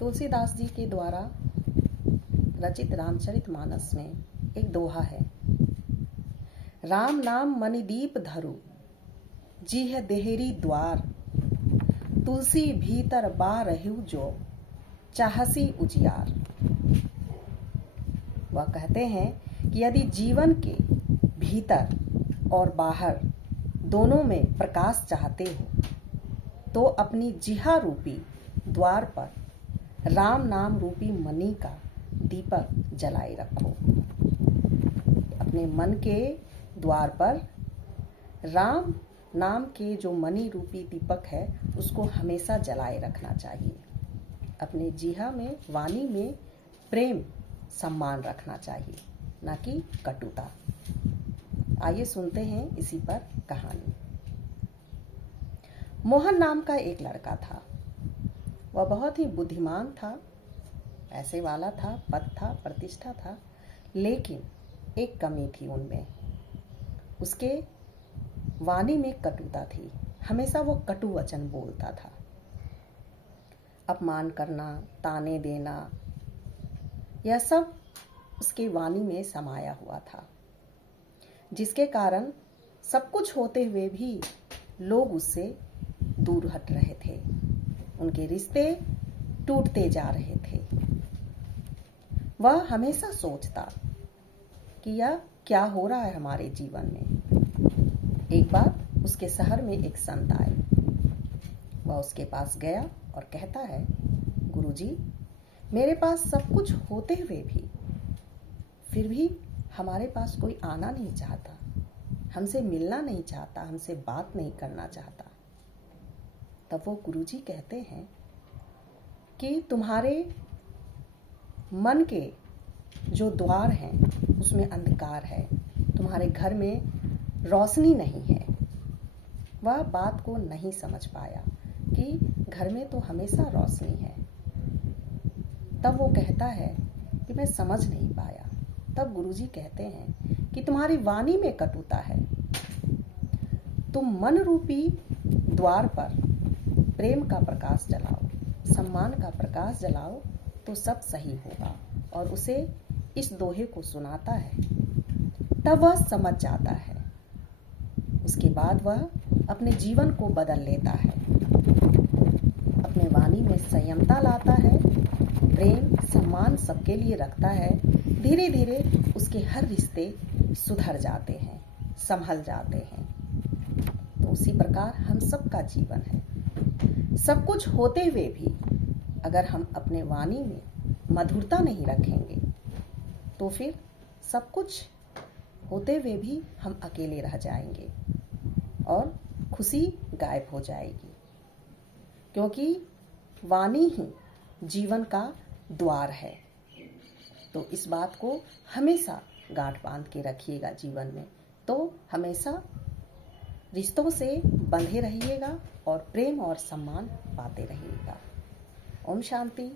तुलसीदास जी के द्वारा रचित रामचरितमानस में एक दोहा है। राम नाम मणिदीप धरु, जी है देहरी द्वार, तुलसी भीतर बा रहु जो, चाहसी उजियार। वह कहते हैं कि यदि जीवन के भीतर और बाहर दोनों में प्रकाश चाहते हो तो अपनी जिहा रूपी द्वार पर राम नाम रूपी मणि का दीपक जलाए रखो। अपने मन के द्वार पर राम नाम के जो मणि रूपी दीपक है उसको हमेशा जलाए रखना चाहिए। अपने जिहा में, वाणी में प्रेम सम्मान रखना चाहिए, ना कि कटुता। आइए सुनते हैं इसी पर कहानी। मोहन नाम का एक लड़का था। वह बहुत ही बुद्धिमान था, पैसे वाला था, पद था, प्रतिष्ठा था, लेकिन एक कमी थी उनमें। उसके वाणी में कटुता थी। हमेशा वो कटु वचन बोलता था। अपमान करना, ताने देना, यह सब उसके वाणी में समाया हुआ था, जिसके कारण सब कुछ होते हुए भी लोग उससे दूर हट रहे थे। उनके रिश्ते टूटते जा रहे थे। वह हमेशा सोचता कि यह क्या हो रहा है हमारे जीवन में। एक बार उसके शहर में एक संत आए। वह उसके पास गया और कहता है, गुरुजी, मेरे पास सब कुछ होते हुए भी फिर भी हमारे पास कोई आना नहीं चाहता, हमसे मिलना नहीं चाहता, हमसे बात नहीं करना चाहता। तब वो गुरुजी कहते हैं कि तुम्हारे मन के जो द्वार हैं उसमें अंधकार है, तुम्हारे घर में रोशनी नहीं है। वह बात को नहीं समझ पाया कि घर में तो हमेशा रोशनी है। तब वो कहता है कि मैं समझ नहीं पाया। तब गुरुजी कहते हैं कि तुम्हारी वाणी में कटुता है। तुम मन रूपी द्वार पर प्रेम का प्रकाश जलाओ, सम्मान का प्रकाश जलाओ तो सब सही होगा। और उसे इस दोहे को सुनाता है। तब वह समझ जाता है। उसके बाद वह अपने जीवन को बदल लेता है, अपने वाणी में संयमता लाता है, प्रेम सम्मान सबके लिए रखता है। धीरे धीरे उसके हर रिश्ते सुधर जाते हैं, संभल जाते हैं। तो उसी प्रकार हम सबका जीवन है। सब कुछ होते हुए भी अगर हम अपने वाणी में मधुरता नहीं रखेंगे तो फिर सब कुछ होते हुए भी हम अकेले रह जाएंगे और खुशी गायब हो जाएगी। क्योंकि वाणी ही जीवन का द्वार है। तो इस बात को हमेशा गांठ बांध के रखिएगा जीवन में, तो हमेशा रिश्तों से बंधे रहिएगा और प्रेम और सम्मान पाते रहिएगा। ओम शांति।